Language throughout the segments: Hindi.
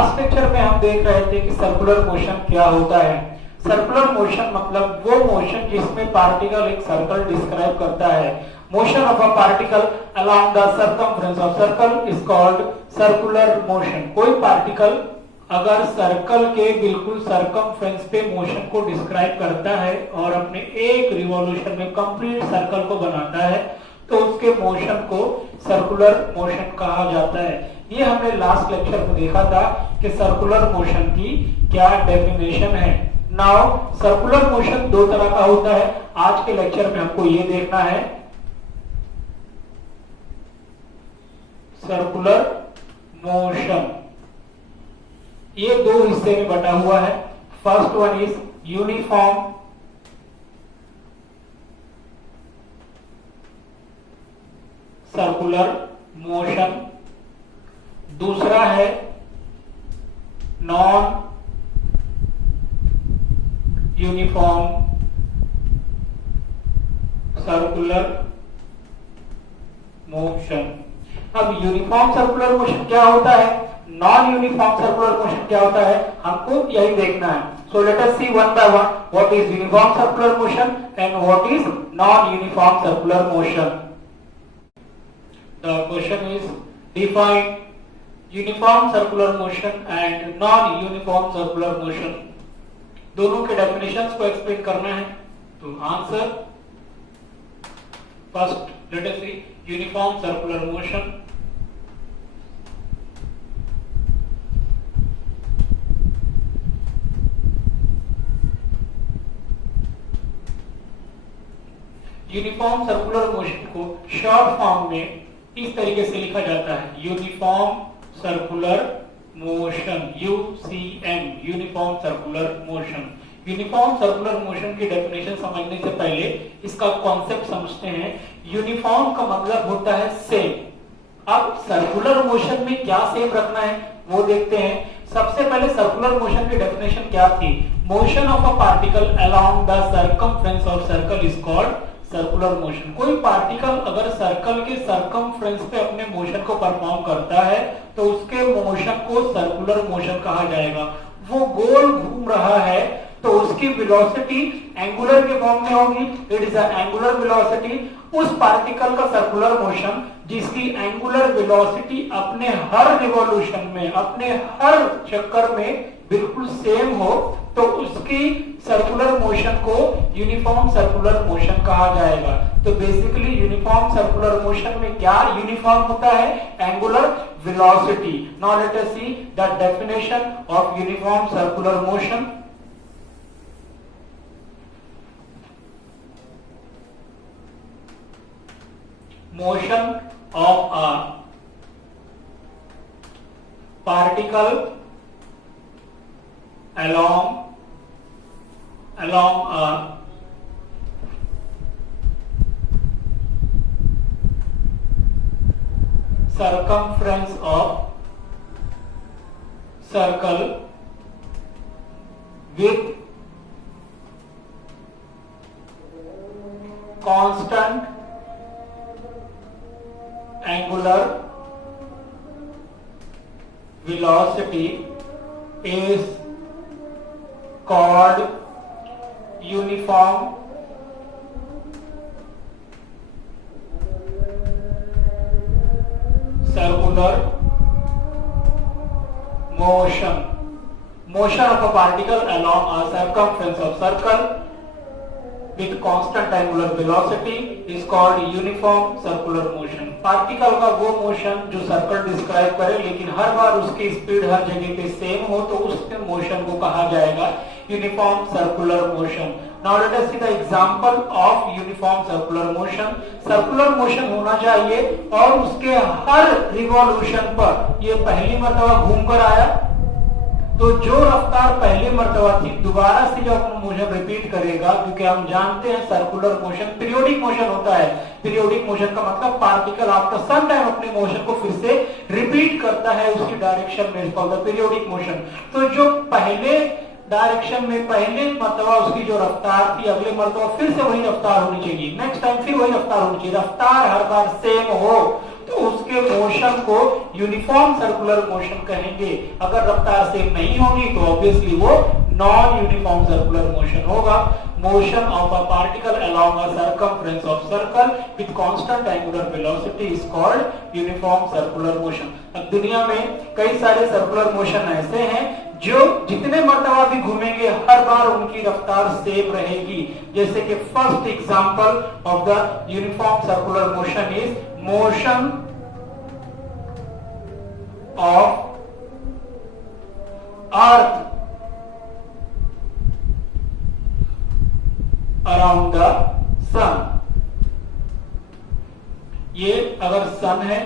लास्ट लेक्चर में हम देख रहे थे कि सर्कुलर मोशन क्या होता है। सर्कुलर मोशन मतलब वो मोशन जिसमें पार्टिकल एक सर्कल डिस्क्राइब करता है। Motion of a particle along the circumference of circle is called circular motion. कोई पार्टिकल अगर सर्कल के बिल्कुल सर्कमफ्रेंस पे मोशन को डिस्क्राइब करता है और अपने एक रिवॉल्यूशन में कंप्लीट सर्कल को बनाता है तो उसके मोशन को सर्कुलर मोशन कहा जाता है। ये हमने लास्ट लेक्चर में देखा था कि सर्कुलर मोशन की क्या डेफिनेशन है। नाउ सर्कुलर मोशन दो तरह का होता है। आज के लेक्चर में हमको ये देखना है सर्कुलर मोशन। ये दो हिस्से में बटा हुआ है। First one is uniform circular motion, दूसरा है नॉन यूनिफॉर्म सर्कुलर मोशन। अब यूनिफॉर्म सर्कुलर मोशन क्या होता है, नॉन यूनिफॉर्म सर्कुलर मोशन क्या होता है, हमको यही देखना है। So let us see one by one what is uniform circular motion and what is non uniform circular motion. The question is define uniform circular motion and non-uniform circular motion। दोनों के डेफिनेशंस को एक्सप्लेन करना है। तो answer first let us see uniform circular motion. Uniform circular motion को शॉर्ट फॉर्म में इस तरीके से लिखा जाता है uniform circular motion, UCM, uniform circular motion. Uniform circular motion की डेफिनेशन समझने से पहले इसका कॉन्सेप्ट समझते हैं। यूनिफॉर्म का मतलब होता है सेम। अब सर्कुलर मोशन में क्या सेम रखना है वो देखते हैं। सबसे पहले सर्कुलर मोशन की डेफिनेशन क्या थी, motion of a particle along the circumference of circle is called circular motion. कोई पार्टिकल अगर सर्कल के सर्कमफ्रेंस पे अपने मोशन को परफॉर्म करता है तो उसके मोशन को सर्कुलर मोशन कहा जाएगा। वो गोल घूम रहा है तो उसकी वेलोसिटी एंगुलर के फॉर्म में होगी, इट इज एंगुलर वेलोसिटी। उस पार्टिकल का सर्कुलर मोशन जिसकी एंगुलर वेलोसिटी अपने हर रिवॉल्यूशन में, अपने हर चक्कर में बिल्कुल सेम हो तो उसकी सर्कुलर मोशन को यूनिफॉर्म सर्कुलर मोशन कहा जाएगा। तो बेसिकली यूनिफॉर्म सर्कुलर मोशन में क्या यूनिफॉर्म होता है, angular velocity. Now let us see the definition of uniform circular motion. Motion of a particle along a circumference of circle with constant angular velocity is called uniform circular motion। Motion of a particle along a circumference of circle with constant angular velocity is called uniform circular motion। Particle का वो मोशन जो सर्कल डिस्क्राइब करे लेकिन हर बार उसकी स्पीड हर जगह पे सेम हो तो उस मोशन को कहा जाएगा uniform circular motion. Now let us see the example of uniform circular motion. Circular motion होना चाहिए और उसके हर रिवॉल्यूशन पर ये पहली मर्तबा घूमकर आया तो जो रफ्तार पहली मर्तबा थी दोबारा से जब अपना मोशन रिपीट करेगा, क्योंकि हम जानते हैं सर्कुलर मोशन पीरियोडिक मोशन होता है। पीरियोडिक मोशन का मतलब पार्टिकल आफ्टर सम टाइम अपने मोशन को फिर से रिपीट करता है उसी डायरेक्शन में, कॉल्ड पीरियोडिक मोशन। तो जो पहले डायरेक्शन में पहले मर्तबा उसकी जो रफ्तार थी अगले मर्तबा फिर से वही रफ्तार होनी चाहिए, नेक्स्ट टाइम फिर वही रफ्तार होनी चाहिए। रफ्तार हर बार सेम हो तो उसके मोशन को यूनिफॉर्म सर्कुलर मोशन कहेंगे। अगर रफ्तार सेम नहीं होगी तो ऑब्वियसली वो नॉन यूनिफॉर्म सर्कुलर मोशन होगा। Motion of a particle along a circumference of circle with constant angular velocity is called uniform circular motion. अब दुनिया में कई सारे सर्कुलर मोशन ऐसे हैं जो जितने मर्तबा भी घूमेंगे हर बार उनकी रफ्तार सेम रहेगी। जैसे कि first example of the uniform circular motion is motion of earth around the sun. ये अगर सन है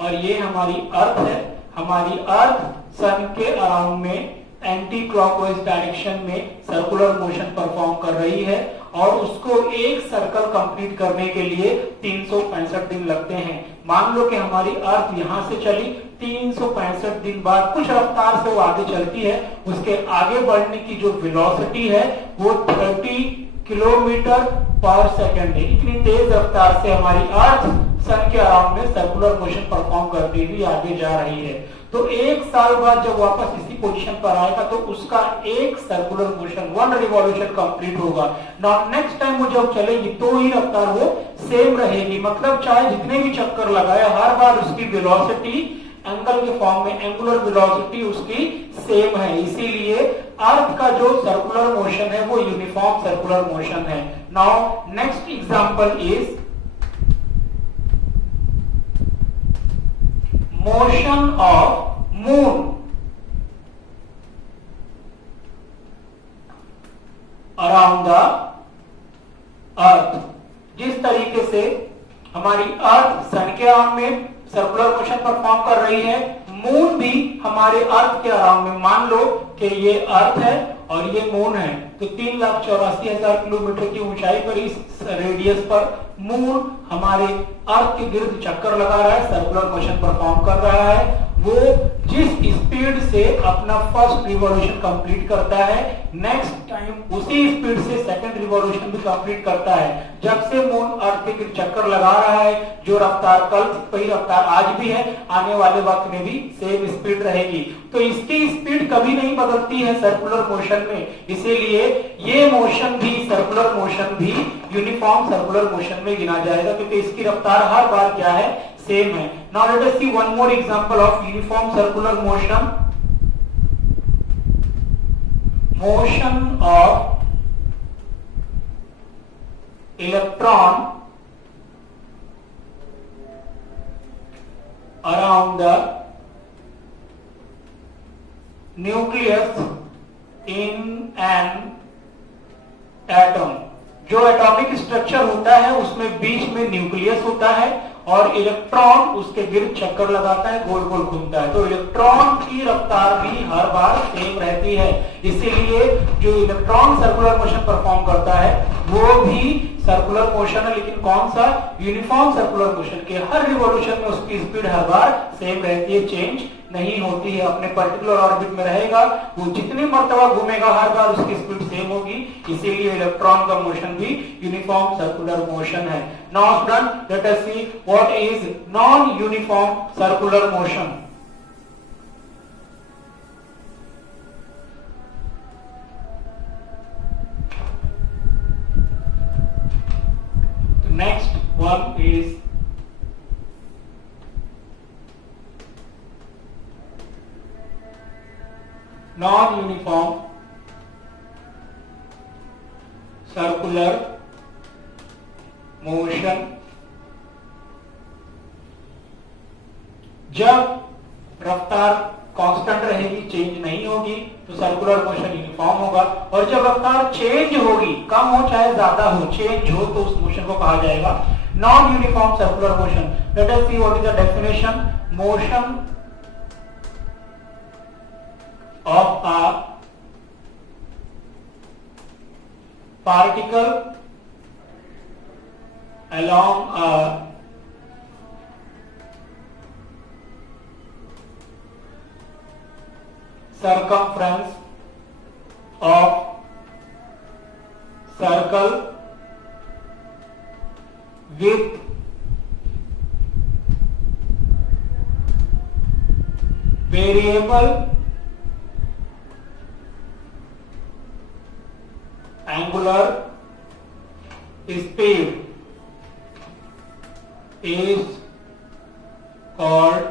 और ये हमारी अर्थ है, हमारी अर्थ सन के अराउंड में एंटी क्लॉकवाइज डायरेक्शन में सर्कुलर मोशन परफॉर्म कर रही है और उसको एक सर्कल कंप्लीट करने के लिए 365 दिन लगते हैं। मान लो कि हमारी अर्थ यहां से चली, 365 दिन बाद कुछ रफ्तार से वो आगे चलती है, उसके आगे बढ़ने की जो वेलोसिटी है वो 30 किलोमीटर पर सेकंड है। इतनी तेज रफ्तार से हमारी अर्थ सन के अराउंड में सर्कुलर मोशन परफॉर्म करती हुई आगे जा रही है। तो एक साल बाद जब वापस इसी पोजीशन पर आएगा तो उसका एक सर्कुलर मोशन, 1 रिवॉल्यूशन कंप्लीट होगा। नाउ नेक्स्ट टाइम वो जब चलेगी तो ही रफ्तार वो सेम रहेगी। मतलब चाहे जितने भी चक्कर लगाए हर बार उसकी वेलोसिटी एंगल के फॉर्म में एंगुलर वेलोसिटी उसकी सेम है। इसीलिए अर्थ का जो सर्कुलर मोशन है वो यूनिफॉर्म सर्कुलर मोशन है। Now next example is motion of moon around the earth. जिस तरीके से हमारी अर्थ सन के अराउंड में सर्कुलर मोशन परफॉर्म कर रही है, मून भी हमारे अर्थ के अराउंड में, मान लो कि ये अर्थ है और ये मून है, तो 3,84,000 किलोमीटर की ऊंचाई पर इस रेडियस पर मून हमारे अर्थ के गिर्द चक्कर लगा रहा है, सर्कुलर मोशन परफॉर्म कर रहा है। वो जिस स्पीड से अपना फर्स्ट रिवॉल्यूशन कंप्लीट करता है, नेक्स्ट टाइम उसी स्पीड से सेकंड रिवॉल्यूशन भी कंप्लीट करता है। जब से मून अर्थ के गिर्द चक्कर लगा रहा है, जो रफ्तार कल वही रफ्तार आज भी है, आने वाले वक्त में भी सेम स्पीड रहेगी। तो इसकी स्पीड कभी नहीं बदलती है सर्कुलर मोशन में, इसीलिए ये मोशन भी, सर्कुलर मोशन भी यूनिफॉर्म सर्कुलर मोशन में गिना जाएगा, क्योंकि इसकी रफ्तार हर बार क्या है, सेम है। Now let us see one more example of uniform circular motion. Motion of electron around the nucleus in an atom। जो एटॉमिक स्ट्रक्चर होता है उसमें बीच में न्यूक्लियस होता है और इलेक्ट्रॉन उसके गिर्द चक्कर लगाता है, गोल गोल घूमता है। तो इलेक्ट्रॉन की रफ्तार भी हर बार सेम रहती है। इसीलिए जो इलेक्ट्रॉन सर्कुलर मोशन परफॉर्म करता है वो भी सर्कुलर मोशन है, लेकिन कौन सा, यूनिफॉर्म सर्कुलर मोशन के हर रिवॉल्यूशन में उसकी स्पीड हर बार सेम रहती है, चेंज नहीं होती है, अपने पर्टिकुलर ऑर्बिट में रहेगा। वो जितनी मर्तबा घूमेगा हर बार उसकी स्पीड सेम होगी, इसीलिए इलेक्ट्रॉन का मोशन भी यूनिफॉर्म सर्कुलर मोशन है। Now student let us see what is non uniform circular motion. Next one is non-uniform circular motion। जब रफ्तार कांस्टेंट रहेगी, चेंज नहीं होगी, तो सर्कुलर मोशन यूनिफॉर्म होगा। और जब रफ्तार चेंज होगी, कम हो चाहे ज्यादा हो, चेंज हो, तो उस मोशन को कहा जाएगा non uniform circular motion. Late us see what is the definition. Motion of a particle along a circumference of circle with variable angular speed is called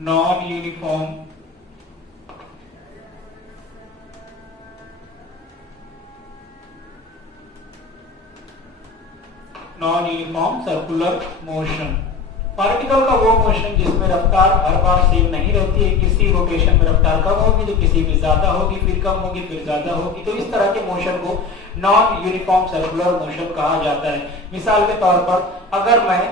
non-uniform circular motion. Particle का वो मोशन जिसमें रफ्तार हर बार सेम नहीं रहती है, किसी रोटेशन में रफ्तार कम होगी तो किसी में ज्यादा होगी, फिर कम होगी, फिर ज्यादा होगी, तो इस तरह के मोशन को नॉन यूनिफॉर्म सर्कुलर मोशन कहा जाता है। मिसाल के तौर पर अगर मैं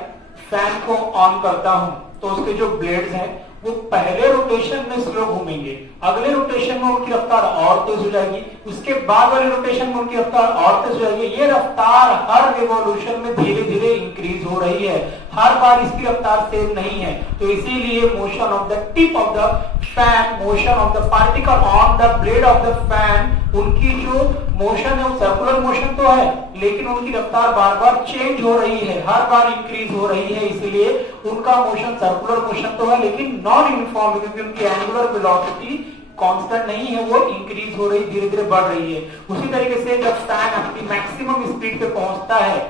फैन को ऑन करता हूं तो उसके जो ब्लेड्स हैं वो पहले रोटेशन में स्लो घूमेंगे, अगले रोटेशन में उनकी रफ्तार और तेज हो जाएगी, उसके बाद वाले रोटेशन में उनकी रफ्तार और तेज हो जाएगी। ये रफ्तार हर रिवॉल्यूशन में धीरे धीरे इंक्रीज हो रही है, हर बार इसकी रफ्तार सेम नहीं है। तो इसीलिए motion of the tip of the fan, motion of the particle on the blade of the fan, उनकी जो मोशन है वो सर्कुलर मोशन तो है, लेकिन उनकी रफ्तार बार बार चेंज हो रही है, हर बार इंक्रीज हो रही है, इसलिए उनका मोशन सर्कुलर मोशन तो है लेकिन नॉन यूनिफॉर्म, क्योंकि उनकी एंगुलर वेलोसिटी कांस्टेंट नहीं है, वो इंक्रीज हो रही, धीरे धीरे बढ़ रही है। उसी तरीके से जब फैन अपनी मैक्सिमम स्पीड पे पहुंचता है,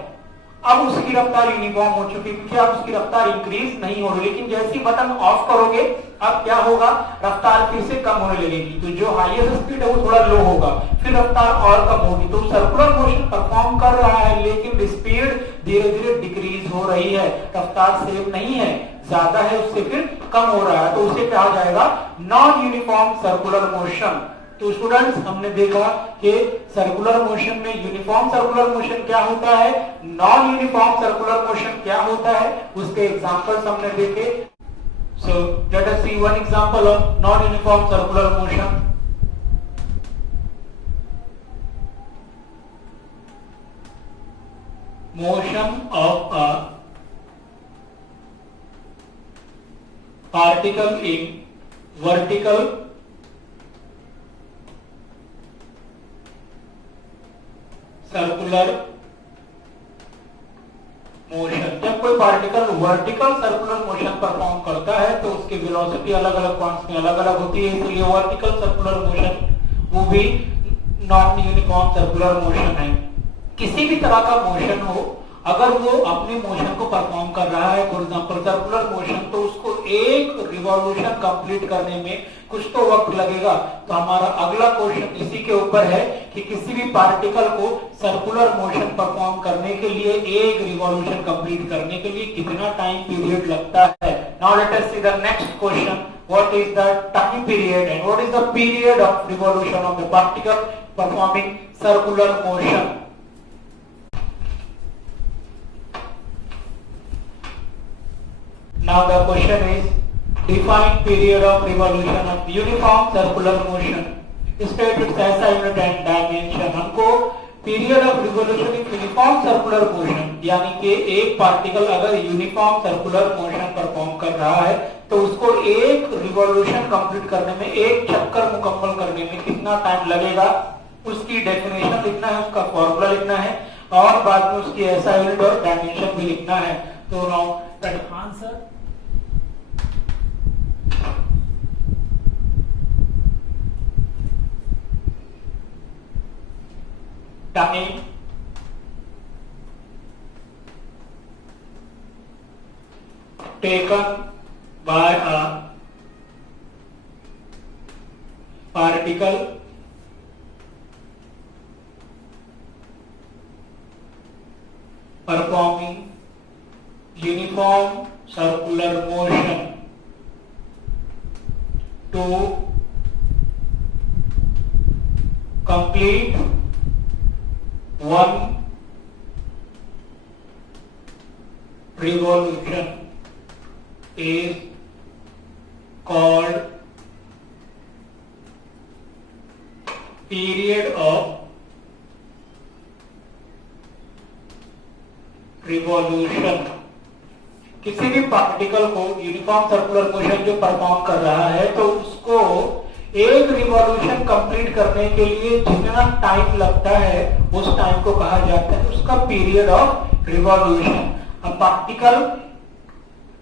अब उसकी रफ्तार यूनिफॉर्म हो चुकी है क्योंकि अब उसकी रफ्तार इंक्रीज नहीं हो रही, लेकिन जैसे ही बटन ऑफ करोगे अब क्या होगा, रफ्तार फिर से कम होने लगेगी। तो जो हाईएस्ट स्पीड है वो थोड़ा लो होगा, फिर रफ्तार और कम होगी। तो सर्कुलर मोशन परफॉर्म कर रहा है लेकिन स्पीड धीरे धीरे डिक्रीज हो रही है, रफ्तार सेम नहीं है, ज्यादा है उससे फिर कम हो रहा है, तो उसे कहा जाएगा नॉन यूनिफॉर्म सर्कुलर मोशन। तो स्टूडेंट्स हमने देखा कि सर्कुलर मोशन में यूनिफॉर्म सर्कुलर मोशन क्या होता है, नॉन यूनिफॉर्म सर्कुलर मोशन क्या होता है, उसके एग्जांपल्स हमने देखे। So let us see one example of non uniform circular motion. Motion of a particle in vertical circular motion. जब कोई particle vertical circular motion perform करता है तो उसकी वेलोसिटी अलग अलग पॉइंट्स में अलग अलग होती है, इसलिए वर्टिकल सर्कुलर मोशन वो भी नॉन यूनिफॉर्म सर्कुलर मोशन है। किसी भी तरह का मोशन हो, अगर वो अपने मोशन को परफॉर्म कर रहा है, फॉर एग्जांपल सर्कुलर मोशन, तो उसको एक रिवॉल्यूशन कंप्लीट करने में कुछ तो वक्त लगेगा। तो हमारा अगला क्वेश्चन इसी के ऊपर है कि किसी भी पार्टिकल को सर्कुलर मोशन परफॉर्म करने के लिए, एक रिवॉल्यूशन कंप्लीट करने के लिए कितना टाइम पीरियड लगता है। Now let us see the next question, what is the time period and what is the period of revolution of the particle performing circular motion. Now the question is define period of revolution of uniform circular motion. State its SI unit and dimension. हमको period of revolution in uniform circular motion, यानी कि एक पार्टिकल अगर यूनिफॉर्म सर्कुलर मोशन परफॉर्म कर रहा है तो उसको एक रिवॉल्यूशन कंप्लीट करने में, एक चक्कर मुकम्मल करने में कितना टाइम लगेगा, उसकी डेफिनेशन लिखना है, उसका फॉर्मूला लिखना है और बाद में उसकी SI यूनिट और डायमेंशन भी लिखना है। तो now that answer time taken by a particle performing uniform circular motion to complete one revolution is called period of revolution। किसी भी पार्टिकल को यूनिफॉर्म सर्कुलर मोशन जो परफॉर्म कर रहा है तो उसको एक रिवॉल्यूशन कंप्लीट करने के लिए जितना टाइम लगता है उस टाइम को कहा जाता है उसका period of revolution. A particle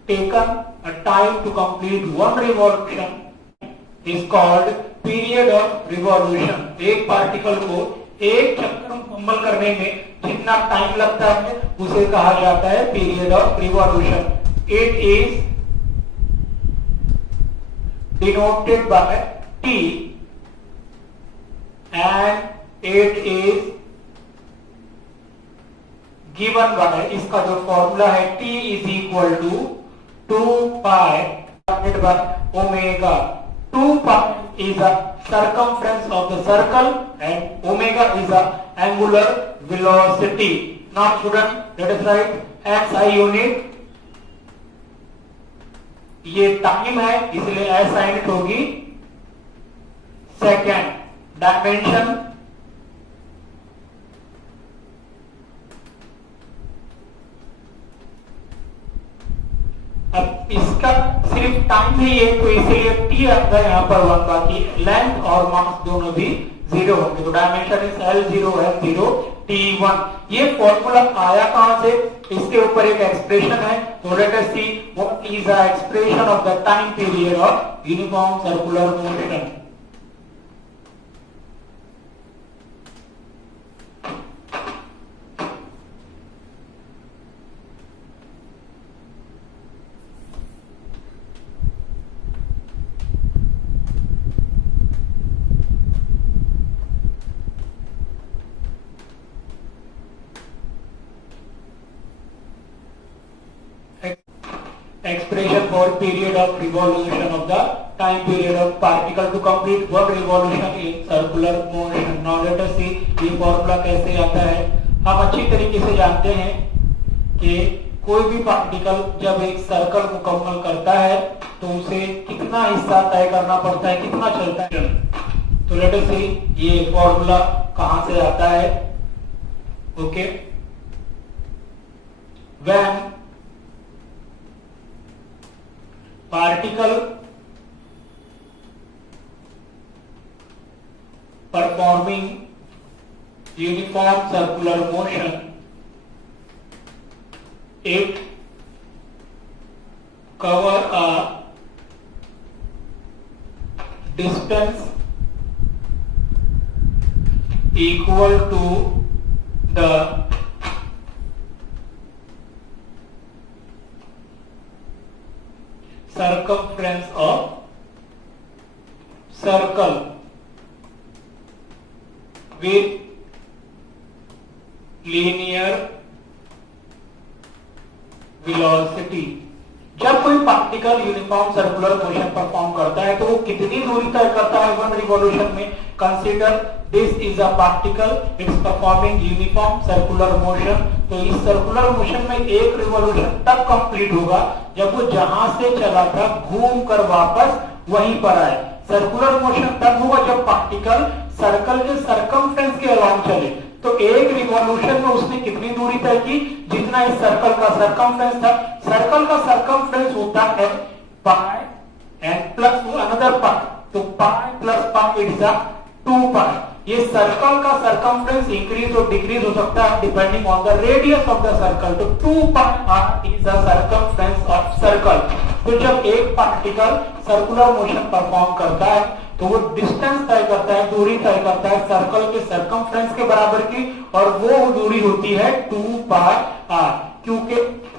taken a time to complete one revolution is called period of revolution. एक पार्टिकल को एक चक्कर मुकम्मल करने में जितना टाइम लगता है उसे कहा जाता है period of revolution. It is denoted by T and it is given by, इसका जो फॉर्मूला है T is equal to 2 pi divided by omega. 2 pi is a circumference of the circle and omega is a angular velocity. Now student, let us write SI unit. ये टाइम है इसलिए SI यूनिट होगी सेकेंड. डायमेंशन अब इसका सिर्फ टाइम ही है तो इसीलिए टी आता है यहाँ पर 1, बाकी लेंथ और मास दोनों भी 0 होंगे. तो dimension is L0 L0 T1. ये फॉर्मूला आया कहां से, इसके ऊपर एक एक्सप्रेशन है. तो late us see what is the expression of the time period of uniform circular motion. Expression for period of revolution of the time period of particle to complete one revolution in circular motion. Now let us see ये फॉर्मूला कैसे आता है. हम अच्छी तरीके से जानते हैं कि कोई भी पार्टिकल जब एक सर्कल मुकम्मल करता है तो उसे कितना हिस्सा तय करना पड़ता है, कितना चलता है. तो लेट अस सी ये फॉर्मूला कहां से आता है. Okay, when particle performing uniform circular motion, it cover a distance equal to the circumference of circle with linear velocity. जब कोई particle uniform circular motion perform करता है तो वो कितनी दूरी तय करता है वन रिवॉल्यूशन में. Consider this is a particle, it's performing uniform circular motion. तो इस सर्कुलर मोशन में एक रिवॉल्यूशन तब कंप्लीट होगा जब वो जहां से चला था घूम कर वापस वहीं पर आए. सर्कुलर मोशन तब होगा जब पार्टिकल सर्कल के सरकमफ्रेंस के अलाउंग चले. तो एक रिवॉल्यूशन में उसने कितनी दूरी तय की, जितना इस सर्कल का सरकमफ्रेंस था. सर्कल का सरकमफ्रेंस होता है पाई एंड प्लस अनदर पाई. तो पाई प्लस पाई इट्स 2 पाई. ये सर्कल का सरकमफ्रेंस इंक्रीज और डिक्रीज हो सकता है depending on the radius of the circle. तो 2 pi r is the circumference of circle. तो जब एक पार्टिकल सर्कुलर मोशन परफॉर्म करता है तो वो डिस्टेंस तय करता है, दूरी तय करता है सर्कल के सरकमफ्रेंस के बराबर की, और वो दूरी होती है 2 पाई आर. क्योंकि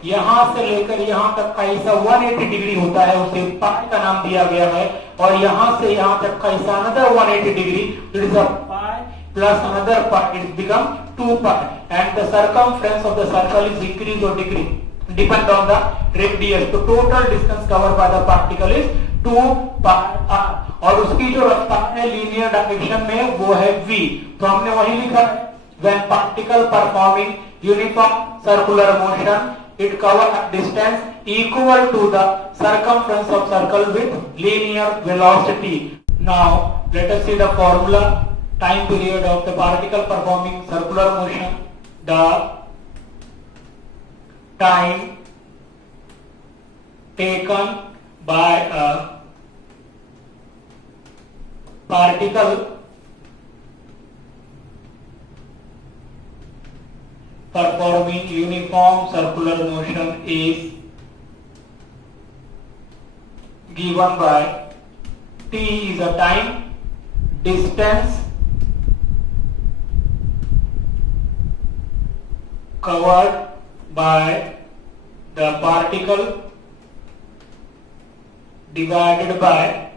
यहां से लेकर यहां तक का हिस्सा 180 डिग्री होता है, उसे पाई का नाम दिया गया है. और यहां से यहां तक का हिस्सा another 180 degree, it is a pi plus another pi, it's become 2 pi. And the circumference of the circle is increase और decrease depend on the radius. तो total distance covered by the particle is 2 pi r. और उसकी जो रफ्तार है लीनियर डायरेक्शन में वो है v. तो हमने वही लिखा है when particle performing uniform circular motion it cover a distance equal to the circumference of circle with linear velocity. Now let us see the formula. Time period of the particle performing circular motion. The time taken by a particle performing uniform circular motion is given by t is a time, distance covered by the particle divided by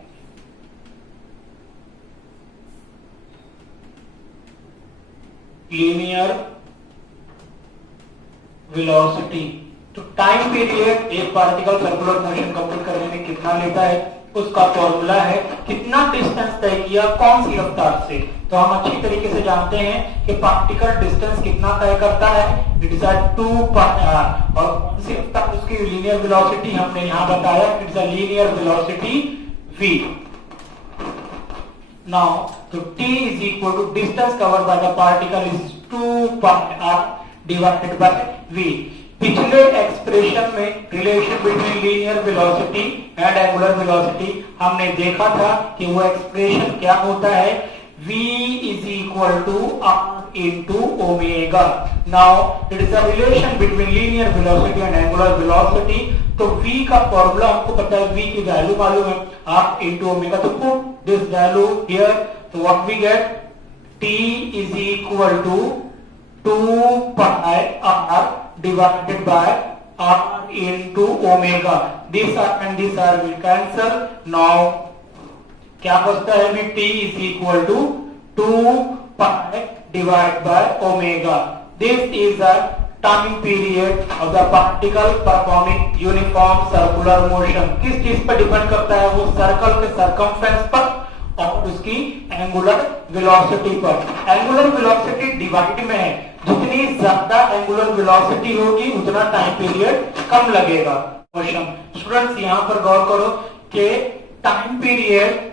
linear velocity। तो टाइम पीरियड एक पार्टिकल सर्कुलर मोशन कंप्लीट करने में कितना लेता है, उसका फॉर्मूला है कितना डिस्टेंस तय किया कौन सी रफ्तार से। तो हम अच्छी तरीके से जानते हैं कि पार्टिकल डिस्टेंस कितना तय करता है, इट इज 2πr, और कौन सी रफ्तार उसकी लीनियर वेलोसिटी हमने यहां बताया, it is a linear velocity v। Now तो t is equal to distance covered by the particle is 2πr divided by v। पिछले एक्सप्रेशन में relation between linear velocity and angular velocity हमने देखा था कि वो एक्सप्रेशन क्या होता है, v is equal to r into omega। Now it is a relation between linear velocity and angular velocity। तो v का फॉर्मूला हमको पता है, v की वैल्यू मालूम है, r into omega। तो put this value here, so what we get, t is equal to 2πr divided by r into omega। This r and this r will cancel। Now क्या बचता है, भी t is equal to 2π divided by omega। This is a time period of the particle performing uniform circular motion। किस चीज पर डिपेंड करता है, वो सर्कल के सरकमफ्रेंस पर और उसकी एंगुलर वेलोसिटी पर। एंगुलर वेलोसिटी डिवाइड में है, जितनी ज्यादा एंगुलर वेलोसिटी होगी उतना टाइम पीरियड कम लगेगा। क्वेश्चन स्टूडेंट्स यहां पर गौर करो कि time period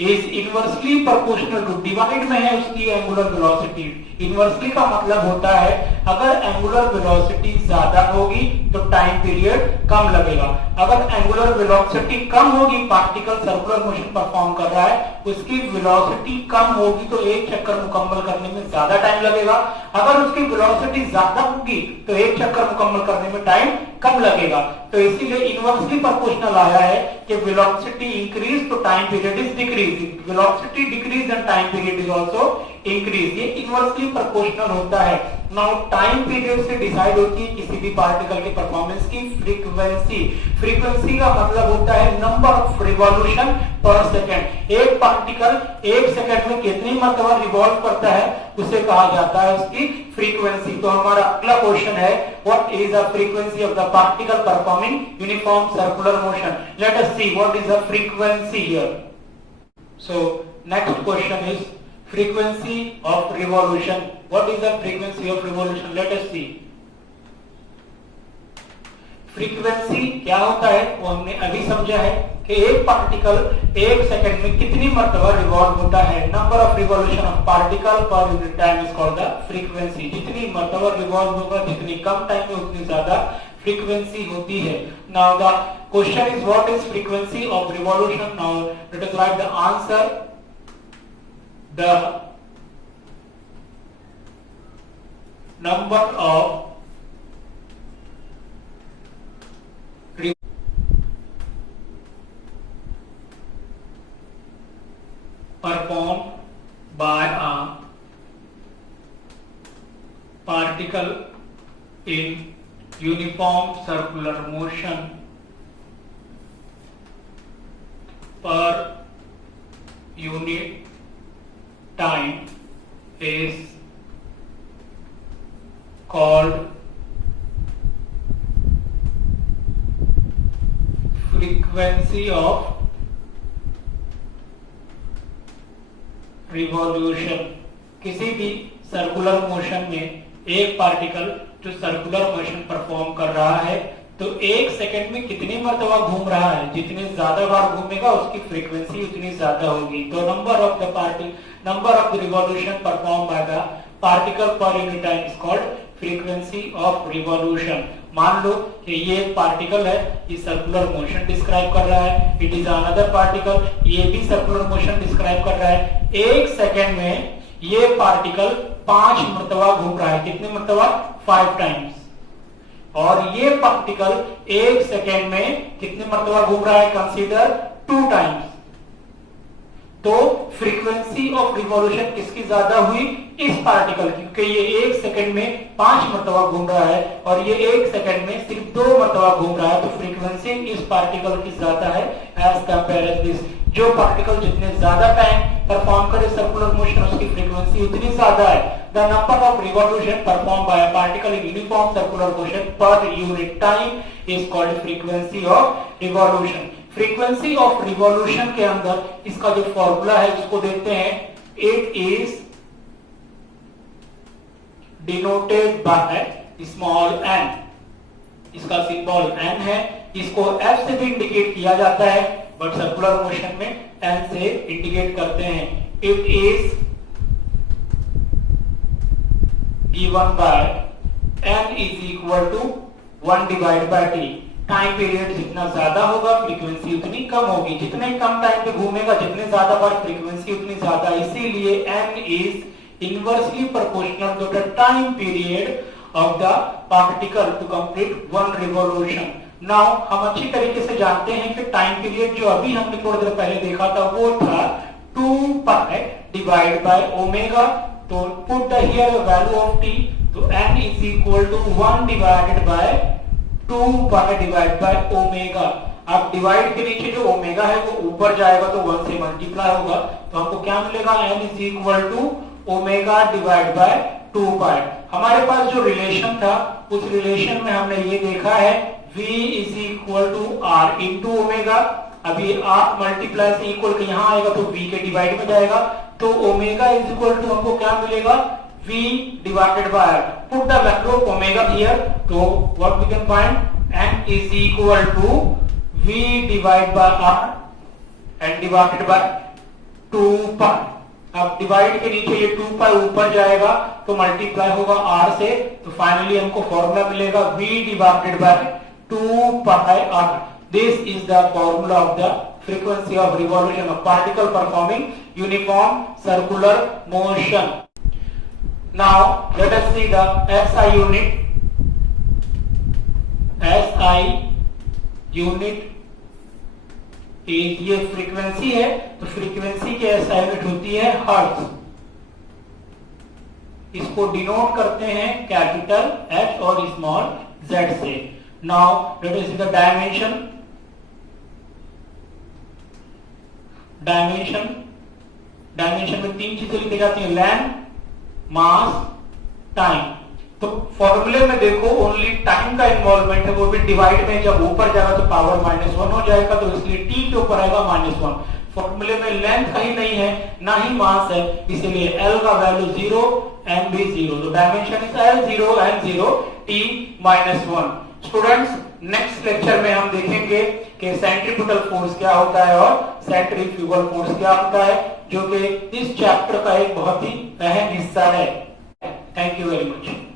is inversely proportional to, divide में है उसकी एंगुलर वेलोसिटी। इनवर्सली का मतलब होता है अगर एंगुलर वेलोसिटी ज्यादा होगी तो टाइम पीरियड कम लगेगा, अगर एंगुलर वेलोसिटी कम होगी, पार्टिकल सर्कुलर मोशन परफॉर्म कर रहा है, उसकी वेलोसिटी कम होगी तो एक चक्कर मुकम्मल करने में ज्यादा टाइम लगेगा, अगर उसकी वेलोसिटी ज्यादा होगी तो एक चक्कर मुकम्मल करने में टाइम कम लगेगा। तो इसीलिए इनवर्सली प्रोपोर्शनल आया है कि वेलोसिटी इंक्रीज तो time period is decrease, velocity decrease and time period is also increase. ये इनवर्सली प्रोपोर्शनल होता है। नाउ टाइम पीरियड से डिसाइड होती है किसी भी पार्टिकल के परफॉर्मेंस की फ्रीक्वेंसी। फ्रीक्वेंसी का मतलब होता है नंबर ऑफ रिवॉल्यूशन पर सेकंड। एक पार्टिकल एक सेकंड में कितनी मरतबा रिवॉल्व करता है उसे कहा जाता है उसकी फ्रीक्वेंसी। तो हमारा अगला क्वेश्चन है, what is the frequency of the particle performing uniform circular motion. Late us see what is the frequency here. So next question is frequency of revolution। what is the frequency of revolution, let us see। Frequency क्या होता है वो हमने अभी समझा है कि एक पार्टिकल एक सेकंड में कितनी मरतबा रिवॉल्व होता है, number of revolution of particle पर unit time is called the frequency. जितनी मरतबा रिवॉल्व होगा, जितनी कम टाइम में उतनी ज्यादा फ्रीक्वेंसी होती है। Now the question is what is frequency of revolution. Now let us right the answer. The number of performed by a particle in uniform circular motion per unit time is called frequency of revolution। किसी भी सर्कुलर मोशन में एक पार्टिकल जो सर्कुलर मोशन परफॉर्म कर रहा है तो एक सेकंड में कितनी मरतबा घूम रहा है, जितने ज्यादा बार घूमेगा उसकी फ्रीक्वेंसी उतनी ज्यादा होगी। तो number of the revolution perform by the particle पर unit time is called frequency of revolution. मान लो कि ये एक पार्टिकल है, ये सर्कुलर मोशन डिस्क्राइब कर रहा है, इट इज अनदर पार्टिकल, ये भी सर्कुलर मोशन डिस्क्राइब कर रहा है। एक सेकंड में ये पार्टिकल 5 मरतबा घूम रहा है, कितनी मरतबा, 5 टाइम्स। और ये पार्टिकल 1 सेकेंड में कितने मरतबा घूम रहा है? Consider 2 times. तो फ्रीक्वेंसी ऑफ रिवॉल्यूशन किसकी ज्यादा हुई? इस पार्टिकल की, क्योंकि ये 1 सेकंड में 5 मरतबा घूम रहा है और ये 1 सेकंड में सिर्फ 2 मरतबा घूम रहा है, तो फ्रीक्वेंसी इस पार्टिकल की ज्यादा है एज कंपेयर दिस। जो पार्टिकल जितने ज्यादा टाइम परफॉर्म करे सर्कुलर मोशन, उसकी फ्रीक्वेंसी उतनी ज्यादा है। The number of revolution perform by a particle in uniform circular motion per unit time is called frequency of revolution. Frequency of revolution के अंदर इसका जो फॉर्मूला है उसको देखते हैं। It is denoted by small N. इसका सिंबल एन है, इसको एफ से भी इंडिकेट किया जाता है, बट सर्कुलर मोशन में एन से इंडिकेट करते हैं। It is given by N is equal to 1 divide by T. Time period जितना ज्यादा होगा फ्रीक्वेंसी उतनी कम होगी, जितने कम टाइम पे घूमेगा जितने ज्यादा बार फ्रीक्वेंसी उतनी ज्यादा। इसीलिए n is inversely proportional to the time period of the particle to complete 1 revolution. Now हम अच्छी तरीके से जानते हैं कि टाइम पीरियड जो अभी हमने थोड़ी देर पहले देखा था वो था 2 पाई डिवाइड बाय ओमेगा। तो put the here value of t, तो n is equal to 1 divided by 2 pi divide by omega. अब डिवाइड के नीचे जो ओमेगा है वो ऊपर जाएगा तो 1 से मल्टीप्लाई होगा, तो हमको क्या मिलेगा? n is equal to omega divide by 2 pi. हमारे पास जो रिलेशन था उस रिलेशन में हमने ये देखा है v is equal to r into omega. अभी r मल्टीप्लाई से इक्वल के यहाँ आएगा तो v के डिवाइड में जाएगा, तो ओमेगा इज इक्वल टू हमको क्या मिलेगा? v divided by r. Put the value of omega here. So what we can find? n is equal to v divided by r and divided by 2 pi. अब डिवाइड के नीचे ये 2 पाई ऊपर जाएगा तो मल्टीप्लाई होगा r से, तो फाइनली हमको फॉर्मूला मिलेगा v divided by 2 pi r. This is the formula of the frequency of revolution of particle performing uniform circular motion. Now let us see the SI unit. SI unit is ये फ्रीक्वेंसी है, तो फ्रीक्वेंसी की SI यूनिट होती है हर्ट्ज। इसको डिनोट करते हैं कैपिटल H और स्मॉल z से। Now let us see the dimension. Dimension में 3 चीजें लिखी जाती हैं, लेंथ, मास, टाइम। तो फॉर्मूले में देखो ओनली टाइम का इन्वॉल्वमेंट है, वो भी डिवाइड में जब ऊपर जाएगा तो पावर -1 हो जाएगा, तो इसलिए t के ऊपर आएगा -1। फॉर्मूले में लेंथ कहीं नहीं है ना ही मास है, इसीलिए L का वैल्यू 0, m भी 0, तो dimension is L 0 n 0 t -1। Students next lecture में हम देखेंगे कि सेंट्रीफ्यूगल फोर्स क्या होता है और सेंट्रीफ्यूगल फोर्स क्या होता है, जो कि इस चैप्टर का एक बहुत ही अहम हिस्सा है। Thank you very much.